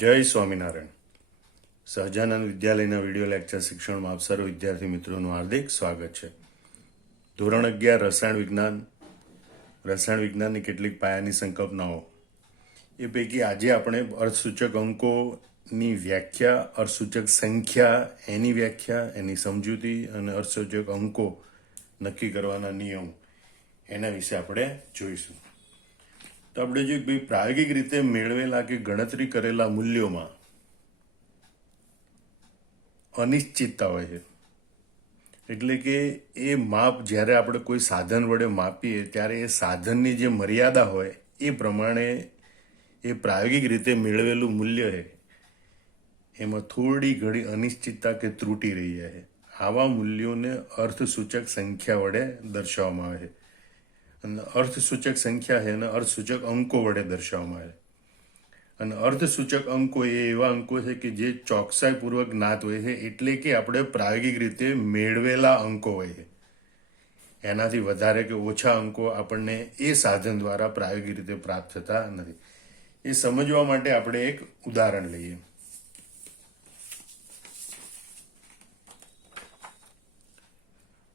જય સ્વામિનારાયણ. સહજાનંદ વિદ્યાલયના video lecture શિક્ષણમાં આપ સર્વ વિદ્યાર્થી મિત્રોનું હાર્દિક સ્વાગત છે. ધોરણ 11 રસાયણ વિજ્ઞાનની કેટલીક પાયાની સંકલ્પનાઓ એ પૈકી આજે આપણે અર્થસૂચક અંકોની વ્યાખ્યા, અર્થસૂચક સંખ્યા, એની વ્યાખ્યા, એની સમજૂતી અને અર્થસૂચક અંકો નક્કી કરવાના નિયમ એના વિશે આપણે જોઈશું. તો આપણે જો ભાઈ પ્રાયોગિક રીતે મેળવેલા કે ગણતરી કરેલા મૂલ્યોમાં અનિશ્ચિતતા હોય છે. એટલે કે એ માપ જ્યારે આપણે કોઈ સાધન વડે માપીએ ત્યારે એ સાધનની જે મર્યાદા હોય એ પ્રમાણે એ પ્રાયોગિક રીતે મેળવેલું મૂલ્ય છે એમાં થોડી ઘણી અનિશ્ચિતતા કે ત્રુટી રહી જાય છે. આવા મૂલ્યોને અર્થસૂચક સંખ્યા વડે દર્શાવવામાં આવે છે. અને અર્થસૂચક સંખ્યા છે અને અર્થસૂચક અંકો વડે દર્શાવવામાં આવે છે. અને અર્થસૂચક અંકો એ એવા અંકો છે કે જે ચોકસાઈપૂર્વક જ્ઞાત હોય છે, એટલે કે આપણે પ્રાયોગિક રીતે મેળવેલા અંકો હોય છે. એનાથી વધારે કે ઓછા અંકો આપણને એ સાધન દ્વારા પ્રાયોગિક રીતે પ્રાપ્ત થતા નથી. એ સમજવા માટે આપણે એક ઉદાહરણ લઈએ.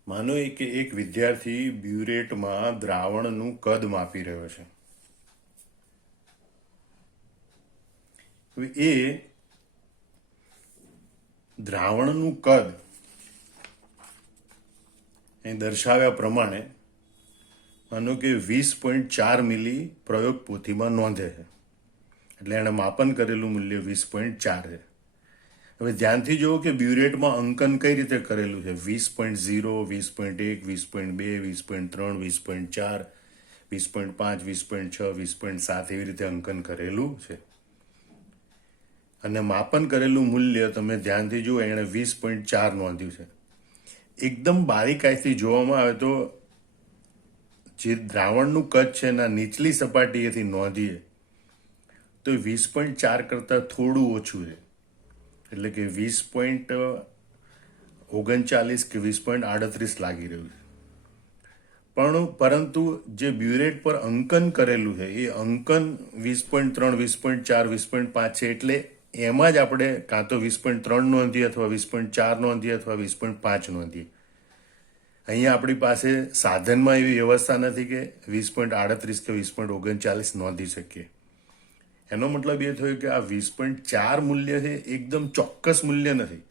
માનો કે એક વિદ્યાર્થી બ્યુરેટમાં દ્રાવણનું કદ માપી રહ્યો છે. એ દ્રાવણનું કદ એ દર્શાવ્યા પ્રમાણે માનો કે 20.4 મિલી પ્રયોગ પોથીમાં નોંધે છે. એટલે એણે માપન કરેલું મૂલ્ય 20.4 છે. હવે ધ્યાનથી જુઓ કે બ્યુરેટમાં અંકન કઈ રીતે કરેલું છે. 20.0, 20.1, 20.2, 20.3, 20.4, 20.5, 20.6, 20.7 એવી રીતે અંકન કરેલું છે. અને માપન કરેલું મૂલ્ય તમે ધ્યાનથી જુઓ, એણે 20.4 નોંધ્યું છે. એકદમ બારીકાઈથી જોવામાં આવે તો જે દ્રાવણનું કદ છે એના નીચલી સપાટીએથી નોંધીએ તો 20.4 કરતાં થોડું ઓછું છે. એટલે કે 20.39 કે 20.38 લાગી રહ્યું છે. પરંતુ જે બ્યુરેટ પર અંકન કરેલું છે એ અંકન 20.3, 20.4, 20.5 છે. એટલે એમાં જ આપણે કાં તો 20.3 નોંધીએ અથવા 20.4 નોંધીએ અથવા 20.5 નોંધીએ. અહીંયા આપણી પાસે સાધનમાં એવી વ્યવસ્થા નથી કે 20.38 કે 20.39 નોંધી શકીએ. એનો મતલબ એ થયો કે આ 20.4 મૂલ્ય છે એકદમ ચોક્કસ મૂલ્ય નથી.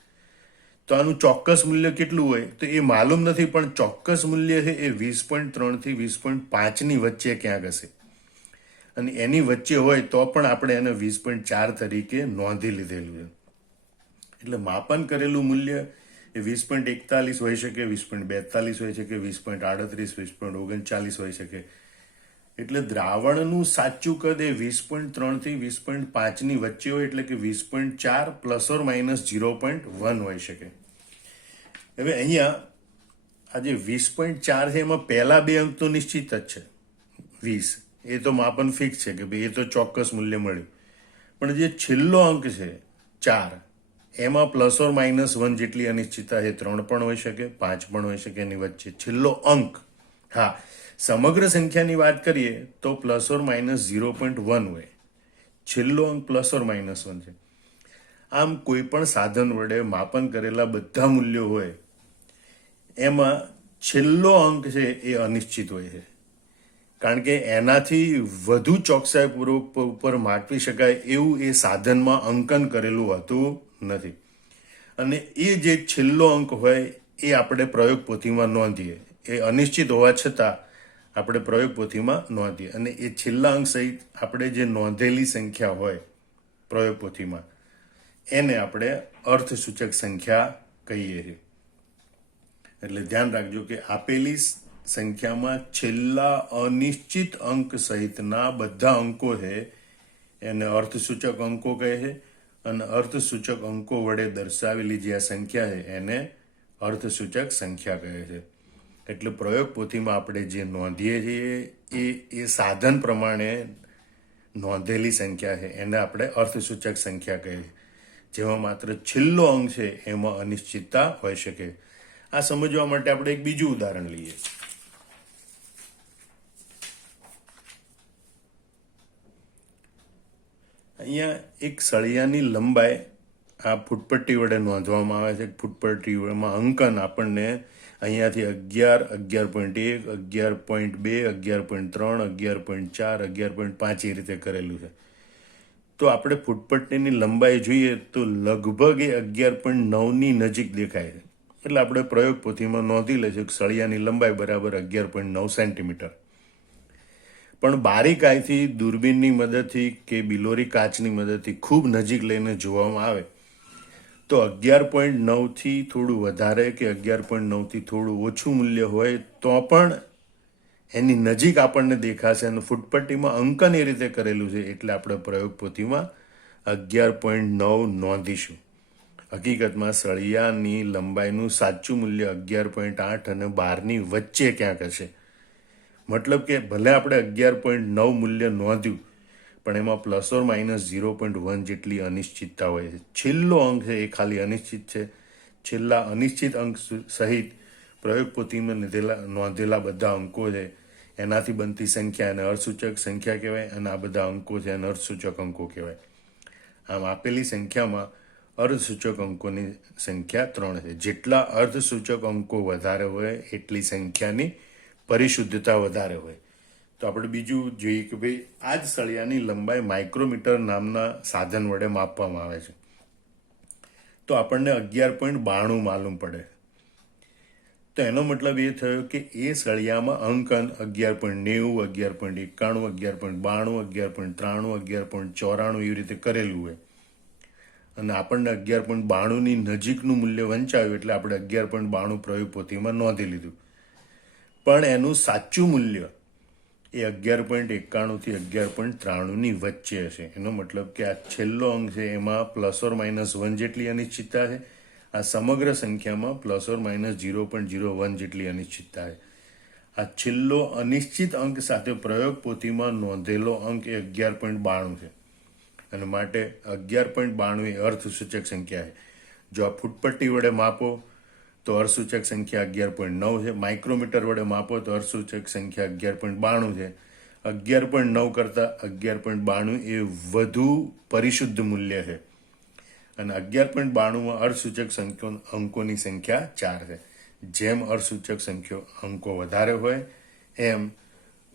તો આનું ચોક્કસ મૂલ્ય કેટલું હોય તો એ માલુમ નથી, પણ ચોક્કસ મૂલ્ય છે એ 20.3 થી 20.5 ની વચ્ચે ક્યાંક હશે. અને એની વચ્ચે હોય તો પણ આપણે એને 20.4 તરીકે નોંધી લીધેલું છે. એટલે માપન કરેલું મૂલ્ય એ 20.41 હોઈ શકે, 20.42 હોઈ શકે, 20.38, 20.39 હોઈ શકે. એટલે દ્રાવણનું સાચું કદ એ 20.3 થી 20.5 ની વચ્ચે હોય, એટલે કે 20.4 ± 0.1 હોઈ શકે. હવે અહીંયા આ જે 20.4 છે એમાં પહેલા બે અંક તો નિશ્ચિત જ છે. 20 એ તો માપન ફિક્સ છે કે ભાઈ એ તો ચોક્કસ મૂલ્ય મળ્યું. પણ જે છેલ્લો અંક છે 4 એમાં ± 1 જેટલી અનિશ્ચિતતા છે. 3 પણ હોઈ શકે, 5 પણ હોઈ શકે. એની વચ્ચે છેલ્લો અંક, હા, સમગ્ર સંખ્યાની વાત કરીએ તો ± 0.1 હોય. છેલ્લો અંક ± 1 છે. આમ કોઈ પણ સાધન વડે માપન કરેલા બધા મૂલ્યો હોય એમાં છેલ્લો અંક છે એ અનિશ્ચિત હોય છે. કારણ કે એનાથી વધુ ચોકસાઈપૂર્વક ઉપર માપી શકાય એવું એ સાધનમાં અંકન કરેલું હોતું નથી. અને એ જે છેલ્લો અંક હોય એ આપણે પ્રયોગ પોથીમાં નોંધીએ. એ અનિશ્ચિત હોવા છતાં આપણે પ્રયોગ પોથીમાં નોંધીએ. અને એ છેલ્લા અંક સહિત આપણે જે નોંધેલી સંખ્યા હોય પ્રયોગ પોથીમાં એને આપણે અર્થસૂચક સંખ્યા કહીએ છીએ. એટલે ધ્યાન રાખજો કે આપેલી સંખ્યામાં છેલ્લા અનિશ્ચિત અંક સહિતના બધા અંકો છે એને અર્થસૂચક અંકો કહે છે. અને અર્થસૂચક અંકો વડે દર્શાવેલી જે આ સંખ્યા છે એને અર્થસૂચક સંખ્યા કહે છે. એટલે પ્રયોગ પોથીમાં આપણે જે નોંધીએ છીએ એ સાધન પ્રમાણે નોંધેલી સંખ્યા છે એને આપણે અર્થસૂચક સંખ્યા કહીએ છીએ. જેમાં માત્ર છેલ્લો અંક છે એમાં અનિશ્ચિતતા હોઈ શકે. આ સમજવા માટે આપણે એક બીજું ઉદાહરણ લઈએ. અહીંયા એક સળિયાની લંબાઈ આ ફૂટપટ્ટી વડે નોંધવામાં આવે છે. ફૂટપટ્ટીમાં અંકન આપણને અહીંયાથી 11, 11.1, 11.2, 11.3, 11.4, 11.5 એ રીતે કરેલું છે. તો આપણે ફૂટપટ્ટીની લંબાઈ જોઈએ તો લગભગ એ 11.9ની નજીક દેખાય છે. એટલે આપણે પ્રયોગ પોથીમાં નોંધી લઈશું કે સળિયાની લંબાઈ બરાબર 11.9 સેન્ટીમીટર. પણ બારીકાઈથી દૂરબીનની મદદથી કે બિલોરી કાચની મદદથી ખૂબ નજીક લઈને જોવામાં આવે તો 11.9થી થોડું વધારે કે 11.9થી થોડું ઓછું મૂલ્ય હોય તો પણ એની નજીક આપણને દેખાશે. અને ફૂટપટ્ટીમાં અંકન એ રીતે કરેલું છે એટલે આપણે પ્રયોગ પોથીમાં 11.9 નોંધીશું. હકીકતમાં સળિયાની લંબાઈનું સાચું મૂલ્ય 11.8 અને 12ની વચ્ચે ક્યાંક હશે. મતલબ કે ભલે આપણે 11.9 મૂલ્ય નોંધ્યું પણ એમાં ±0.1 જેટલી અનિશ્ચિતતા હોય છે. છેલ્લો અંક છે એ ખાલી અનિશ્ચિત છે. છેલ્લા અનિશ્ચિત અંક સહિત પ્રયોગ પોથીમાં નોંધેલા બધા અંકો છે એનાથી બનતી સંખ્યા અને અર્થસૂચક સંખ્યા કહેવાય, અને આ બધા અંકો છે અને અર્થસૂચક અંકો કહેવાય. આમ આપેલી સંખ્યામાં અર્ધસૂચક અંકોની સંખ્યા 3 છે. જેટલા અર્ધસૂચક અંકો વધારે હોય એટલી સંખ્યાની પરિશુદ્ધતા વધારે હોય. તો આપણે બીજું જોઈએ કે ભાઈ આ જ સળિયાની લંબાઈ માઇક્રોમીટર નામના સાધન વડે માપવામાં આવે છે. તો આપણને 11.92 માલુમ પડે. તો એનો મતલબ એ થયો કે એ સળિયામાં અંકન 11.90, 11.91, 11.92, 11.93, 11.94 એવી રીતે કરેલું હોય અને આપણને 11.92ની નજીકનું મૂલ્ય વંચાયું એટલે આપણે 11.92 પ્રયોગ પોથીમાં નોંધી લીધું. પણ એનું સાચું મૂલ્ય એ 11.91થી 11.93ની વચ્ચે હશે. એનો મતલબ કે આ છેલ્લો અંક છે એમાં ±1 જેટલી અનિશ્ચિતતા છે. આ સમગ્ર સંખ્યામાં ±0.01 જેટલી અનિશ્ચિતતા છે. આ છેલ્લો અનિશ્ચિત અંક સાથે પ્રયોગ પોથીમાં નોંધેલો અંક એ 11.92 છે અને માટે 11.92 એ અર્થસૂચક સંખ્યા છે. જો આ ફૂટપટ્ટી વડે માપો તો અર્થસૂચક સંખ્યા 11.9 છે. માઇક્રોમીટર વડે માપો તો અર્થસૂચક સંખ્યા 11.92 છે. 11.9 કરતાં 11.92 એ વધુ પરિશુદ્ધ મૂલ્ય છે અને 11.92માં અર્થસૂચક અંકોની સંખ્યા 4 છે. જેમ અર્થસૂચક અંકો વધારે હોય એમ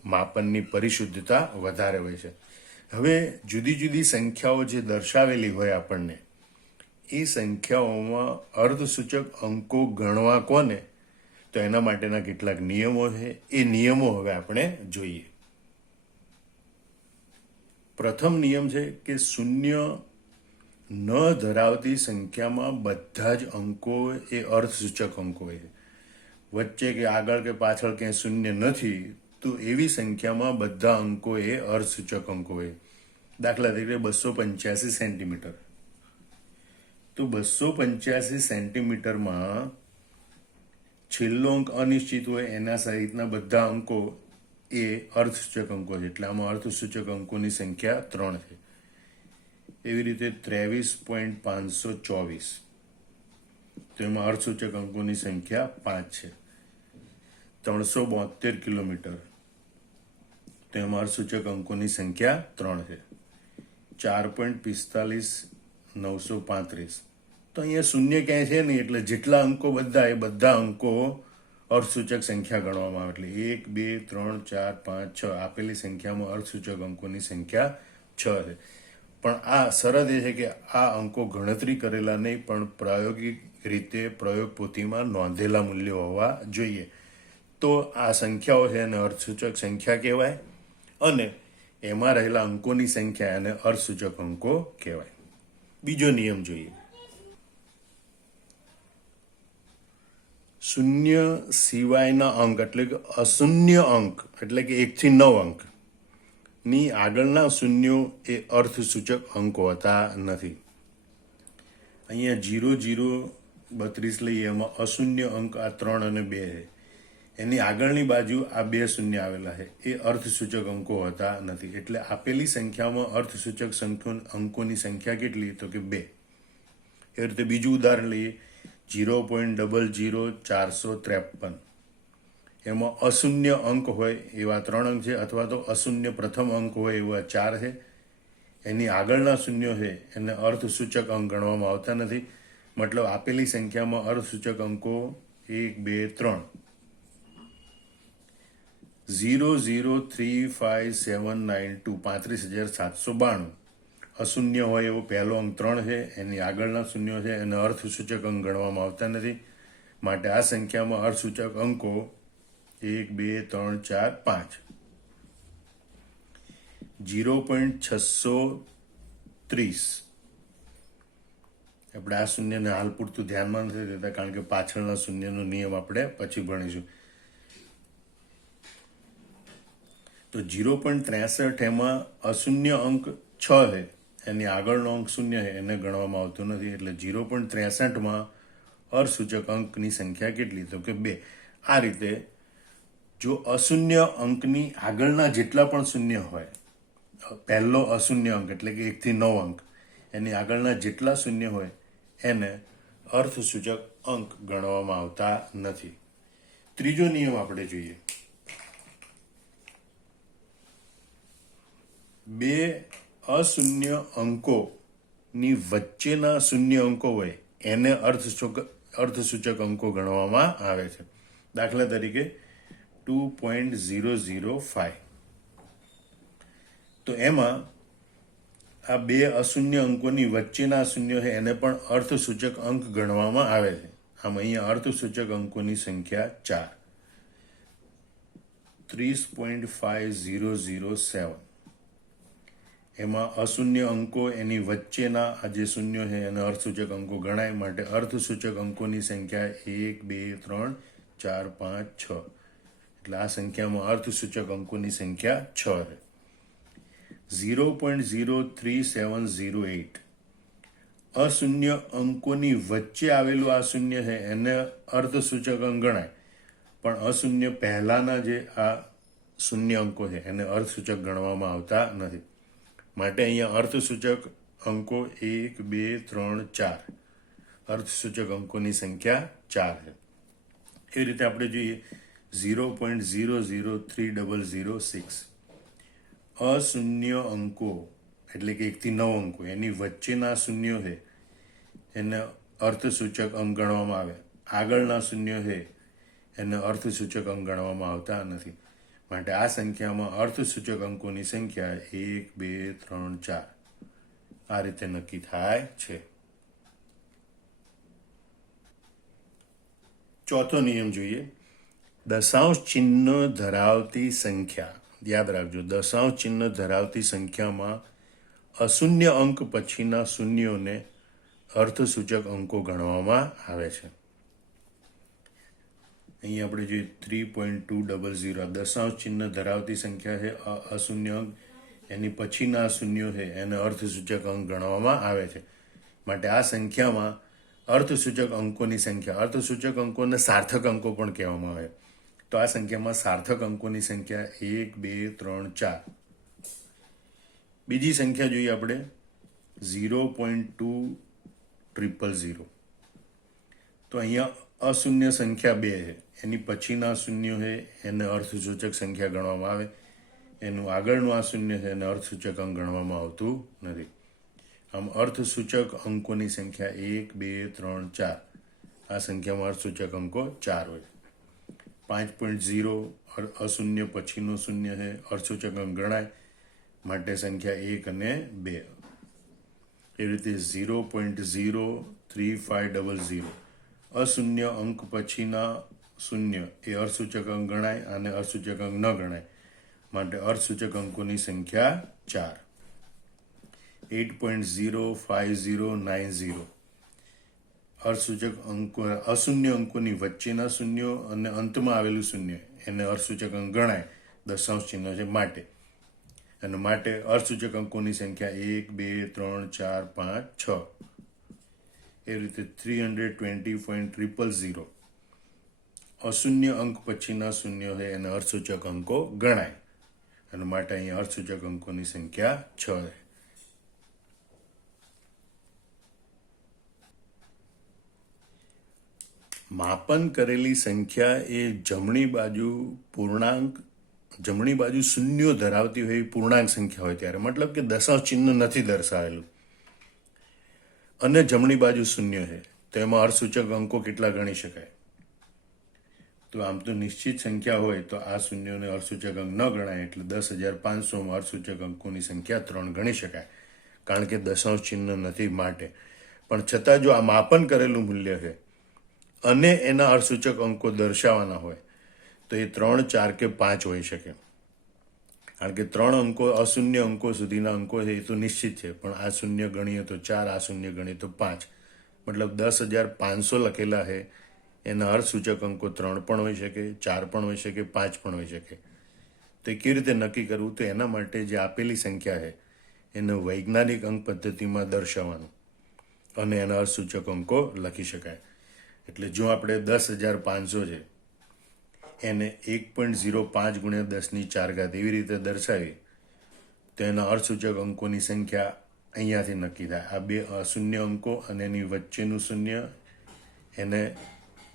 માપનની પરિશુદ્ધતા વધારે હોય છે. હવે જુદી જુદી સંખ્યાઓ જે દર્શાવેલી હોય આપણને એ સંખ્યાઓમાં અર્ધસૂચક અંકો ગણવા કોને તો એના માટેના કેટલાક નિયમો છે. એ નિયમો હવે આપણે જોઈએ. પ્રથમ નિયમ છે કે શૂન્ય ન ધરાવતી સંખ્યામાં બધા જ અંકો એ અર્ધસૂચક અંકો છે. વચ્ચે કે આગળ કે પાછળ ક્યાંય શૂન્ય નથી તો એવી સંખ્યામાં બધા અંકો એ અર્ધસૂચક અંકો છે. દાખલા તરીકે 285 સેન્ટીમીટર. તો 285 સેન્ટીમીટરમાં છેલ્લો અંક અનિશ્ચિત હોય એના સહિતના બધા અંકો એ અર્ધસૂચક અંકો છે. એટલે આમાં અર્ધસૂચક અંકોની સંખ્યા 3 છે. એવી રીતે 23.524 તો એમાં અર્ધસૂચક અંકોની સંખ્યા 5 છે. 372 કિલોમીટર તો એમાં અર્ધસૂચક અંકોની સંખ્યા 3 છે. 4.45 તો અહીંયા શૂન્ય ક્યાંય છે નહીં એટલે જેટલા અંકો બધા એ બધા અંકો અર્ધસૂચક સંખ્યા ગણવામાં આવે. એટલે 1, 2, 3, 4, 5, 6 આપેલી સંખ્યામાં અર્ધસૂચક અંકોની સંખ્યા 6 છે. પણ આ શરત એ છે કે આ અંકો ગણતરી કરેલા નહીં પણ પ્રાયોગિક રીતે પ્રયોગ પોથીમાં નોંધેલા મૂલ્યો હોવા જોઈએ. તો આ સંખ્યાઓ છે એને અર્ધસૂચક સંખ્યા કહેવાય અને એમાં રહેલા અંકોની સંખ્યા એને અર્ધસૂચક અંકો કહેવાય. બીજો નિયમ જોઈએ. શૂન્ય સિવાયના અંક એટલે કે અશૂન્ય અંક એટલે કે 1 થી 9 અંક ની આગળના શૂન્યો એ અર્ધસૂચક અંકો હોતા નથી. અહીંયા 0, 0, 32 લઈએ એમાં અશૂન્ય અંક આ 3 અને 2 છે. એની આગળની બાજુ આ 2 શૂન્ય આવેલા છે એ અર્ધસૂચક અંકો હોતા નથી. એટલે આપેલી સંખ્યામાં અર્ધસૂચક અંકોની સંખ્યા કેટલી તો કે 2. એ રીતે બીજું ઉદાહરણ લઈએ. 0.00453 એમાં અશૂન્ય અંક હોય એવા 3 અંક છે અથવા તો અશૂન્ય પ્રથમ અંક હોય એવા 4 છે. એની આગળના શૂન્યો છે એને અર્થસૂચક અંક ગણવામાં આવતા નથી. મતલબ આપેલી સંખ્યામાં અર્થસૂચક અંકો 1, 2, 3 0035792 35,792 અશૂન્ય હોય એવો પહેલો અંક 3 છે, એની આગળના શૂન્યો છે એને અર્થસૂચક અંક ગણવામાં આવતા નથી. માટે આ સંખ્યામાં અર્થસૂચક અંકો 1, 2, 3, 4, 5 0.630. આપણે આ શૂન્યને હાલ પૂરતું ધ્યાનમાં નથી દેતા કારણ કે પાછળના શૂન્યનો નિયમ આપણે પછી ભણીશું. તો 0.63 એમાં અશૂન્ય અંક 6 છે, એની આગળનો અંક શૂન્ય છે એને ગણવામાં આવતો નથી. એટલે 0.63માં અર્થસૂચક અંકની સંખ્યા કેટલી? તો કે 2. આ રીતે જો અશૂન્ય અંકની આગળના જેટલા પણ શૂન્ય હોય, પહેલો અશૂન્ય અંક એટલે કે 1 થી 9 અંક, એની આગળના જેટલા શૂન્ય હોય એને અર્થસૂચક અંક ગણવામાં આવતા નથી. ત્રીજો નિયમ આપણે જોઈએ. બે અશૂન્ય અંકોની વચ્ચેના શૂન્ય અંકો હોય એને અર્થસૂચક અંકો ગણવામાં આવે છે. દાખલા તરીકે 2.005. તો એમાં આ બે અશૂન્ય અંકોની વચ્ચેના શૂન્ય છે એને પણ અર્થસૂચક અંક ગણવામાં આવે છે. આમ અહીંયા અર્થસૂચક અંકોની સંખ્યા 4, 30.5007. એમાં અશૂન્ય અંકો એની વચ્ચેના આ જે શૂન્યો છે એને અર્થસૂચક અંકો ગણાય. માટે અર્થસૂચક અંકોની સંખ્યા 1, 2, 3, 4, 5, 6. એટલે આ સંખ્યામાં અર્થસૂચક અંકોની સંખ્યા 6 છે. 0.03708 અશૂન્ય અંકોની વચ્ચે આવેલું આ શૂન્ય છે એને અર્થસૂચક અંક ગણાય, પણ અશૂન્ય પહેલાના જે આ શૂન્ય અંકો છે એને અર્થસૂચક ગણવામાં આવતા નથી. માટે અહીંયા અર્થસૂચક અંકો 1, 2, 3, 4 અર્થસૂચક અંકોની સંખ્યા 4 છે. એ રીતે આપણે જોઈએ 0.003006 અશૂન્ય અંકો એટલે કે 1 થી 9 અંકો એની વચ્ચેના શૂન્યો છે એને અર્થસૂચક અંક ગણવામાં આવે, આગળના શૂન્યો છે એને અર્થસૂચક અંક ગણવામાં આવતા નથી. માટે આ સંખ્યામાં અર્થસૂચક અંકોની સંખ્યા 1, 2, 3, 4 આ રીતે નક્કી થાય છે. ચોથો નિયમ જોઈએ. દશાંશ ચિહ્ન ધરાવતી સંખ્યા. યાદ રાખજો, દશાંશ ચિહ્ન ધરાવતી સંખ્યામાં અશૂન્ય અંક પછીના શૂન્યોને અર્થસૂચક અંકો ગણવામાં આવે છે. અહીં આપણે જોઈએ 3.200 દશાંશ ચિહ્ન ધરાવતી સંખ્યા છે, અશૂન્ય અંક એની પછીના શૂન્યો છે એને અર્થસૂચક અંક ગણવામાં આવે છે. માટે આ સંખ્યામાં અર્થસૂચક અંકોની સંખ્યા, અર્થસૂચક અંકોને સાર્થક અંકો પણ કહેવામાં આવે, તો આ સંખ્યામાં સાર્થક અંકોની સંખ્યા 1, 2, 3, 4. બીજી સંખ્યા જોઈએ આપણે 0.2000. તો અહીંયા અશૂન્ય સંખ્યા 2 છે, એની પછીના શૂન્ય છે એને અર્થસૂચક સંખ્યા ગણવામાં આવે, એનું આગળનું આ શૂન્ય છે એને અર્થસૂચક અંક ગણવામાં આવતું નથી. આમ અર્થસૂચક અંકોની સંખ્યા 1, 2, 3, 4 આ સંખ્યામાં અર્થસૂચક અંકો 4 હોય. 5.0 અશૂન્ય પછીનો શૂન્ય છે, અર્થસૂચક અંક ગણાય, માટે સંખ્યા 1 અને 2. એ રીતે 0.03500 અશૂન્ય અંક પછીના શૂન્ય એ અર્થસૂચક અંક ગણાય અને અર્થસૂચક અંક ન ગણાય, માટે અર્થસૂચક અંકોની સંખ્યા 4. 8.05090 અર્થસૂચક અંકો અશૂન્ય અંકોની વચ્ચેના શૂન્યો અને અંતમાં આવેલું શૂન્ય એને અર્થસૂચક અંક ગણાય, દશાંશ ચિહ્ન છે માટે, અને માટે અર્થસૂચક અંકોની સંખ્યા 1, 2, 3, 4, 5, 6. એ રીતે 320.000 અશૂન્ય અંક પછીના શૂન્ય છે એને અર્થસૂચક અંકો ગણાય, અને માટે અહીંયા અર્થસૂચક અંકોની સંખ્યા 6 છે. માપન કરેલી સંખ્યા એ જમણી બાજુ પૂર્ણાંક જમણી બાજુ શૂન્યો ધરાવતી હોય એવી પૂર્ણાંક સંખ્યા હોય ત્યારે, મતલબ કે દશાંશ ચિહ્ન નથી દર્શાવેલું અને જમણી બાજુ શૂન્ય છે, તો એમાં અર્થસૂચક અંકો કેટલા ગણી શકાય? તો આમ તો નિશ્ચિત સંખ્યા હોય તો આ શૂન્યોને અર્થસૂચક અંક ન ગણાય, એટલે 10,500માં અર્થસૂચક અંકોની સંખ્યા 3 ગણી શકાય, કારણ કે દશાંશ ચિહ્ન નથી માટે. પણ છતાં જો આ માપન કરેલું મૂલ્ય છે અને એના અર્થસૂચક અંકો દર્શાવવાના હોય તો એ 3, 4 કે 5 હોઈ શકે. કારણ કે 3 અંકો અશૂન્ય અંકો સુધીના અંકો છે એ તો નિશ્ચિત છે, પણ આ શૂન્ય ગણીએ તો 4, આ શૂન્ય ગણીએ તો 5, મતલબ 10,500 લખેલા છે એના અર્થસૂચક અંકો 3 પણ હોઈ શકે, 4 પણ હોઈ શકે, 5 પણ હોઈ શકે. તો એ કેવી રીતે નક્કી કરવું? તો એના માટે જે આપેલી સંખ્યા છે એને વૈજ્ઞાનિક અંક પદ્ધતિમાં દર્શાવવાનું અને એના અર્થસૂચક અંકો લખી શકાય. એટલે જો આપણે 10,500 છે એને 1.05 ગુણ્યા 10⁴ એવી રીતે દર્શાવી તો એના અર્થસૂચક અંકોની સંખ્યા અહીંયાથી નક્કી થાય. આ બે અશૂન્ય અંકો અને એની વચ્ચેનું શૂન્ય એને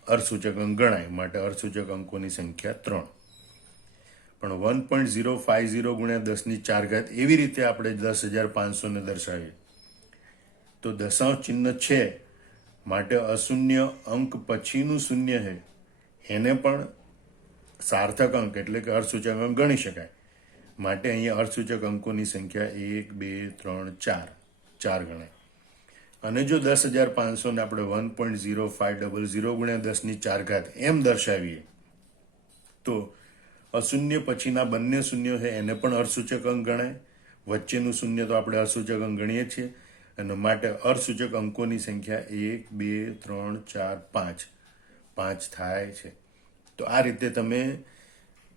અર્થસૂચક અંક ગણાય, માટે અર્થસૂચક અંકોની સંખ્યા 3. પણ 1.050 ગુણ્યા 10⁴ એવી રીતે આપણે 10,500ને દર્શાવીએ તો દશાંશ ચિહ્ન છે માટે અશૂન્ય અંક પછીનું શૂન્ય છે એને પણ સાર્થક અંક એટલે કે અર્થસૂચક અંક ગણી શકાય. માટે અહીંયા અર્થસૂચક અંકોની સંખ્યા 1, 2, 3, 4 ગણાય. અને જો 10,500ને આપણે 1.0500 ગુણ્યા 10⁴ એમ દર્શાવીએ તો અશૂન્ય પછીના બંને શૂન્ય છે એને પણ અર્થસૂચક અંક ગણાય, વચ્ચેનું શૂન્ય તો આપણે અર્થસૂચક અંક ગણીએ છીએ, અને માટે અર્થસૂચક અંકોની સંખ્યા 1, 2, 3, 4, 5 થાય છે. તો આ રીતે તમે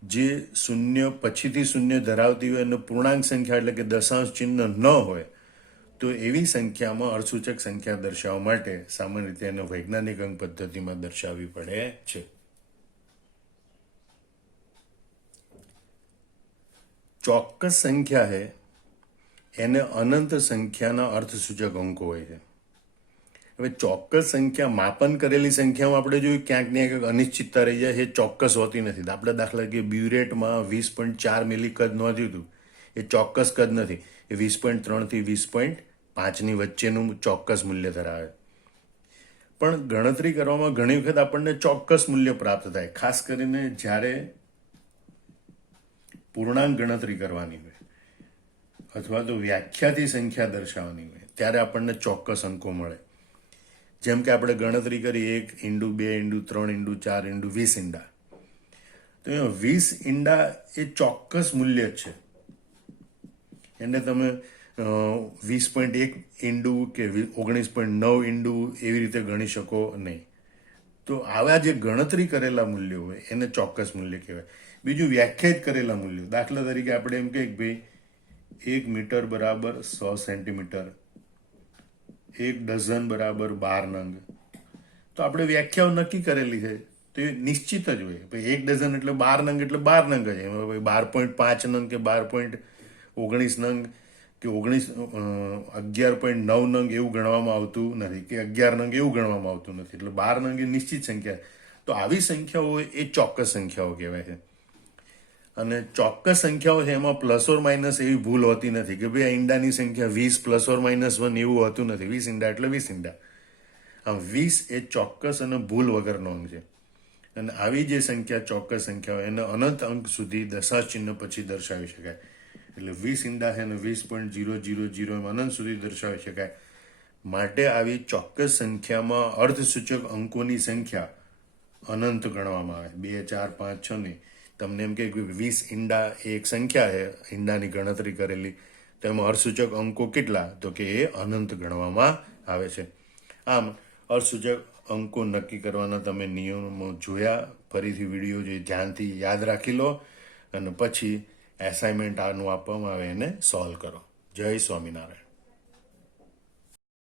જે શૂન્ય પછીથી શૂન્ય ધરાવતી હોય અને પૂર્ણાંક સંખ્યા એટલે કે દશાંશ ચિહ્ન ન હોય તો એવી સંખ્યામાં અર્થસૂચક સંખ્યા દર્શાવવા માટે સામાન્ય રીતે એને વૈજ્ઞાનિક અંક પદ્ધતિમાં દર્શાવવી પડે છે. ચોક્કસ સંખ્યા છે એને અનંત સંખ્યાના અર્થસૂચક અંકો હોય છે. હવે ચોક્કસ સંખ્યા માપન કરેલી સંખ્યામાં આપણે જોયું ક્યાંક ને ક્યાંક અનિશ્ચિતતા રહી જાય, એ ચોક્કસ હોતી નથી. આપણે દાખલા કે બ્યુરેટમાં 20.4 મિલી કદ નોંધ્યું હતું, એ ચોક્કસ કદ નથી, એ 20.3 થી 20.5ની વચ્ચેનું ચોક્કસ મૂલ્ય ધરાવે. પણ ગણતરી કરવામાં ઘણી વખત આપણને ચોક્કસ મૂલ્ય પ્રાપ્ત થાય, ખાસ કરીને જ્યારે પૂર્ણાંક ગણતરી કરવાની હોય અથવા તો વ્યાખ્યાથી સંખ્યા દર્શાવવાની હોય ત્યારે આપણને ચોક્કસ અંકો મળે. જેમ કે આપણે ગણતરી કરી 1 × 2 × 3 × 4 × 20 ઈંડા, તો 20 ઈંડા એ ચોક્કસ મૂલ્ય જ છે. એને તમે 20.1 ઈંડું કે 19.9 ઈંડું એવી રીતે ગણી શકો નહીં. તો આવા જે ગણતરી કરેલા મૂલ્યો હોય એને ચોક્કસ મૂલ્ય કહેવાય. બીજું વ્યાખ્યાયિત કરેલા મૂલ્યો, દાખલા તરીકે આપણે એમ કહીએ કે ભાઈ 1 મીટર બરાબર 100 સેન્ટીમીટર, 1 ડઝન બરાબર 12 નંગ, તો આપણે વ્યાખ્યાઓ નક્કી કરેલી છે તો એ નિશ્ચિત જ હોય. ભાઈ 1 ડઝન એટલે 12 નંગ એટલે 12 નંગ જ. એમાં ભાઈ 12.5 નંગ કે 12.19 નંગ કે 11.9 નંગ એવું ગણવામાં આવતું નથી, કે 11 નંગ એવું ગણવામાં આવતું નથી. એટલે 12 નંગ એ નિશ્ચિત સંખ્યા. તો આવી સંખ્યાઓ એ ચોક્કસ સંખ્યાઓ કહેવાય છે. અને ચોક્કસ સંખ્યાઓ છે એમાં પ્લસ ઓર માઇનસ એવી ભૂલ હોતી નથી કે ભાઈ આ ઈંડાની સંખ્યા 20 ± 1 એવું હોતું નથી. 20 ઈંડા એટલે 20 ઈંડા. આમ 20 એ ચોક્કસ અને ભૂલ વગરનો અંક છે. અને આવી જે સંખ્યા ચોક્કસ સંખ્યાઓ એને અનંત અંક સુધી દશાંશ ચિહ્ન પછી દર્શાવી શકાય. એટલે 20 ઈંડા છે અને 20.000 એમ અનંત સુધી દર્શાવી શકાય. માટે આવી ચોક્કસ સંખ્યામાં અર્થસૂચક અંકોની સંખ્યા અનંત ગણવામાં આવે. 2, 4, 5, 6 નહીં. તમને એમ કે 20 ઈંડા એ એક સંખ્યા છે, ઈંડાની ગણતરી કરેલી, તો એમાં અર્થસૂચક અંકો કેટલા? તો કે એ અનંત ગણવામાં આવે છે. આમ અર્થસૂચક અંકો નક્કી કરવાના તમે નિયમો જોયા, ફરીથી વિડીયો જે ધ્યાનથી યાદ રાખી લો અને પછી એસાઇનમેન્ટ આનું આપવામાં આવે એને સોલ્વ કરો. જય સ્વામિનારાયણ.